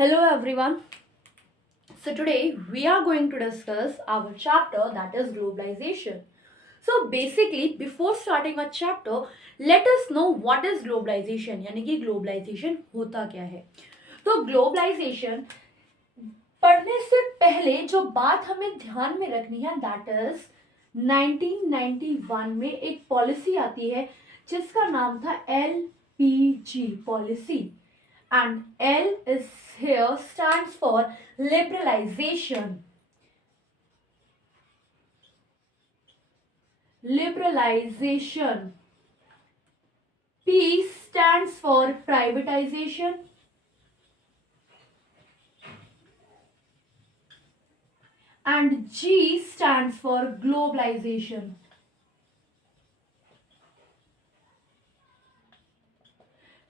Hello everyone. So today we are going to discuss our chapter that is globalization. So basically before starting our chapter let us know what is globalization यानी कि globalization होता क्या है. तो globalization पढ़ने से पहले जो बात हमें ध्यान में रखनी है दैट इज 1991 में एक पॉलिसी आती है जिसका नाम था LPG policy. And L is here stands for liberalization. Liberalization. P stands for privatization. And G stands for globalization.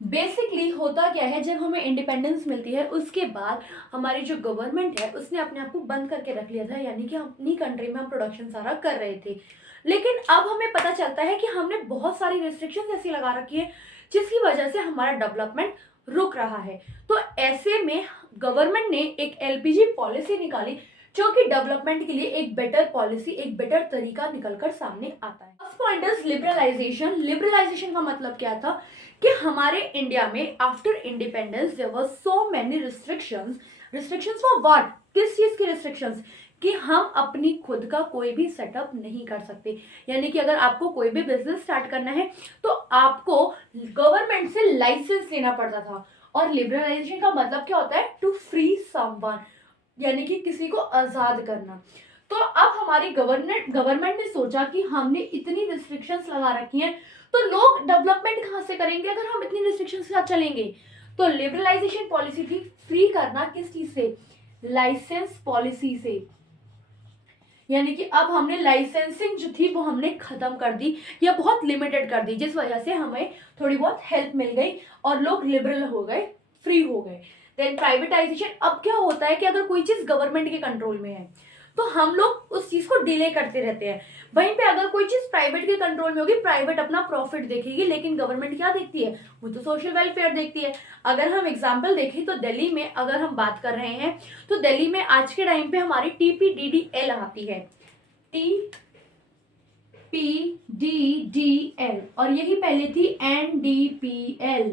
Basically होता क्या है, जब हमें इंडिपेंडेंस मिलती है उसके बाद हमारी जो गवर्नमेंट है उसने अपने आप को बंद करके रख लिया था, यानी कि अपनी कंट्री में हम प्रोडक्शन सारा कर रहे थे. लेकिन अब हमें पता चलता है कि हमने बहुत सारी रिस्ट्रिक्शंस ऐसी लगा रखी है जिसकी वजह से हमारा डेवलपमेंट रुक रहा है. तो ऐसे में गवर्नमेंट ने एक LPG पॉलिसी निकाली जो कि डेवलपमेंट के लिए एक बेटर पॉलिसी, एक बेटर तरीका निकलकर सामने आता है. First point is liberalisation. Liberalisation का मतलब क्या था कि हमारे इंडिया में after independence there were so many restrictions for what, किस चीज की रिस्ट्रिक्शंस, कि हम अपनी खुद का कोई भी सेटअप नहीं कर सकते. यानी कि अगर आपको कोई भी बिजनेस स्टार्ट करना है तो आपको गवर्नमेंट से लाइसेंस लेना पड़ता था. और लिबरलाइजेशन का मतलब क्या होता है, टू फ्री समवन, यानी कि किसी को आजाद करना. तो अब हमारी गवर्नमेंट ने सोचा कि हमने इतनी रिस्ट्रिक्शंस लगा रखी हैं तो लोग डेवलपमेंट कहाँ से करेंगे अगर हम इतनी रिस्ट्रिक्शंस के साथ चलेंगे. तो लिबरलाइजेशन पॉलिसी थी फ्री करना, किस चीज से, लाइसेंस पॉलिसी से. यानी कि अब हमने लाइसेंसिंग जो थी वो हमने खत्म कर दी या बहुत लिमिटेड कर दी, जिस वजह से हमें थोड़ी बहुत हेल्प मिल गई और लोग लिबरल हो गए, फ्री हो गए. Then privatisation. अब क्या होता है कि अगर कोई चीज गवर्नमेंट के कंट्रोल में है तो हम लोग उस चीज को डिले करते रहते हैं. वहीं पे अगर कोई चीज प्राइवेट के कंट्रोल में होगी, प्राइवेट अपना प्रॉफिट देखेगी, लेकिन गवर्नमेंट क्या देखती है, वो तो सोशल वेलफेयर देखती है. अगर हम एग्जांपल देखें तो दिल्ली में अगर हम बात कर रहे हैं तो दिल्ली में आज के टाइम पे हमारी TPDDL आती है, TPDDL, और यही पहले थी NDPL.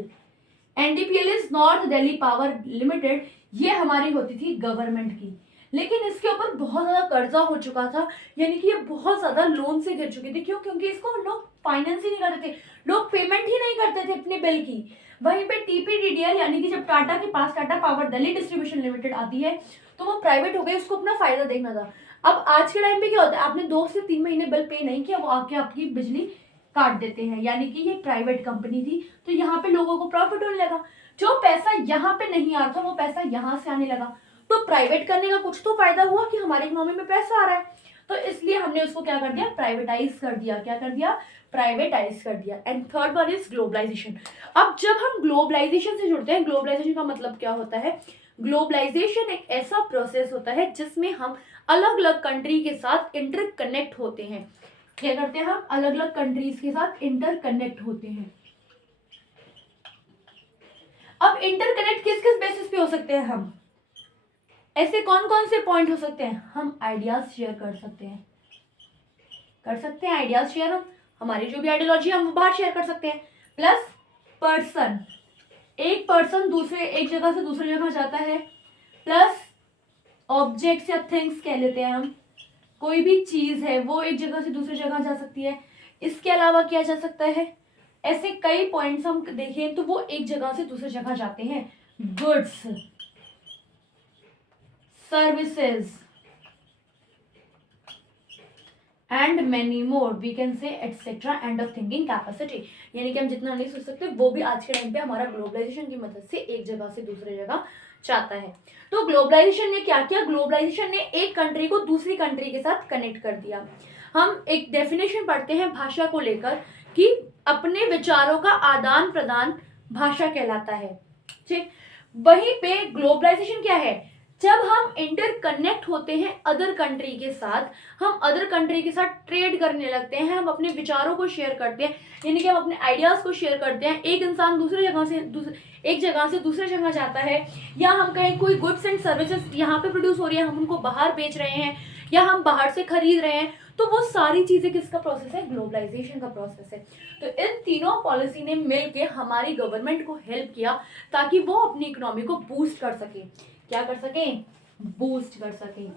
NDPL is north Delhi power limited. ये हमारी होती थी गवर्नमेंट की, लेकिन इसके ऊपर बहुत ज्यादा कर्जा हो चुका था, यानी कि ये बहुत ज्यादा लोन से घिर चुकी थी. क्यों? क्योंकि इसको लोग फाइनेंस ही नहीं करते थे, लोग पेमेंट ही नहीं करते थे अपने बिल की. वहीं पे TPDDL यानी कि जब टाटा के पास Tata power Delhi distribution limited आती है तो वो प्राइवेट हो गई, उसको अपना फायदा देखना था. अब आज के टाइम पे क्या होता है, आपने 2 से 3 महीने बिल पे नहीं किया, वो आके आपकी बिजली काट देते हैं. यानी कि ये प्राइवेट कंपनी थी तो यहाँ पे लोगों को प्रॉफिट होने लगा. जो पैसा यहाँ पे नहीं आ रहा था वो पैसा यहाँ से आने लगा. तो प्राइवेट करने का कुछ तो फायदा हुआ कि हमारी इकोनॉमी में पैसा आ रहा है, तो इसलिए हमने उसको क्या कर दिया, प्राइवेटाइज कर दिया. क्या कर दिया, प्राइवेटाइज कर दिया. And third one is globalisation. अब जब हम ग्लोबलाइजेशन से जुड़ते हैं, ग्लोबलाइजेशन का मतलब क्या होता है, ग्लोबलाइजेशन एक ऐसा प्रोसेस होता है जिसमें हम अलग अलग कंट्री के साथ इंटरकनेक्ट होते हैं. क्या करते हैं, हम अलग अलग कंट्रीज के साथ इंटरकनेक्ट होते हैं. अब इंटरकनेक्ट किस किस बेसिस पे हो सकते हैं, हम ऐसे कौन कौन से पॉइंट हो सकते हैं, हम आइडियाज शेयर कर सकते हैं आइडियाज शेयर. हम हमारी जो भी आइडियोलॉजी है हम वो बाहर शेयर कर सकते हैं. प्लस पर्सन, एक पर्सन दूसरे एक जगह से दूसरी जगह जाता है. प्लस ऑब्जेक्ट्स या थिंग्स कह लेते हैं हम, कोई भी चीज है वो एक जगह से दूसरी जगह जा सकती है. इसके अलावा क्या जा सकता है, ऐसे कई पॉइंट्स हम देखें तो वो एक जगह से दूसरी जगह जाते हैं. Goods, services and many more, we can say etcetera. And of thinking capacity, यानी कि हम जितना नहीं सोच सकते वो भी आज के टाइम पे हमारा ग्लोबलाइजेशन की मदद से एक जगह से दूसरी जगह चाहता है. तो ग्लोबलाइजेशन ने क्या किया, ग्लोबलाइजेशन ने एक कंट्री को दूसरी कंट्री के साथ कनेक्ट कर दिया. हम एक डेफिनेशन पढ़ते हैं भाषा को लेकर कि अपने विचारों का आदान प्रदान भाषा कहलाता है. ठीक, वहीं पे ग्लोबलाइजेशन क्या है, जब हम इंटरकनेक्ट होते हैं अदर कंट्री के साथ, हम अदर कंट्री के साथ ट्रेड करने लगते हैं, हम अपने विचारों को शेयर करते हैं, यानी कि हम अपने आइडियाज़ को शेयर करते हैं। एक इंसान एक जगह से दूसरे जगह जाता है, या हम कहीं कोई गुड्स एंड सर्विसेज यहाँ पे प्रोड्यूस हो रही है, हम उनको बाहर बेच रहे हैं, या हम बाहर से खरीद रहे हैं, तो वो सारी चीज़ें किसका प्रोसेस है? ग्लोबलाइजेशन का प्रोसेस है। तो इन तीनों पॉलिसी ने मिलके हमारी गवर्नमेंट को हेल्प किया ताकि वो अपनी इकोनॉमी को बूस्ट कर सके। क्या कर सकें? बूस्ट कर सकें।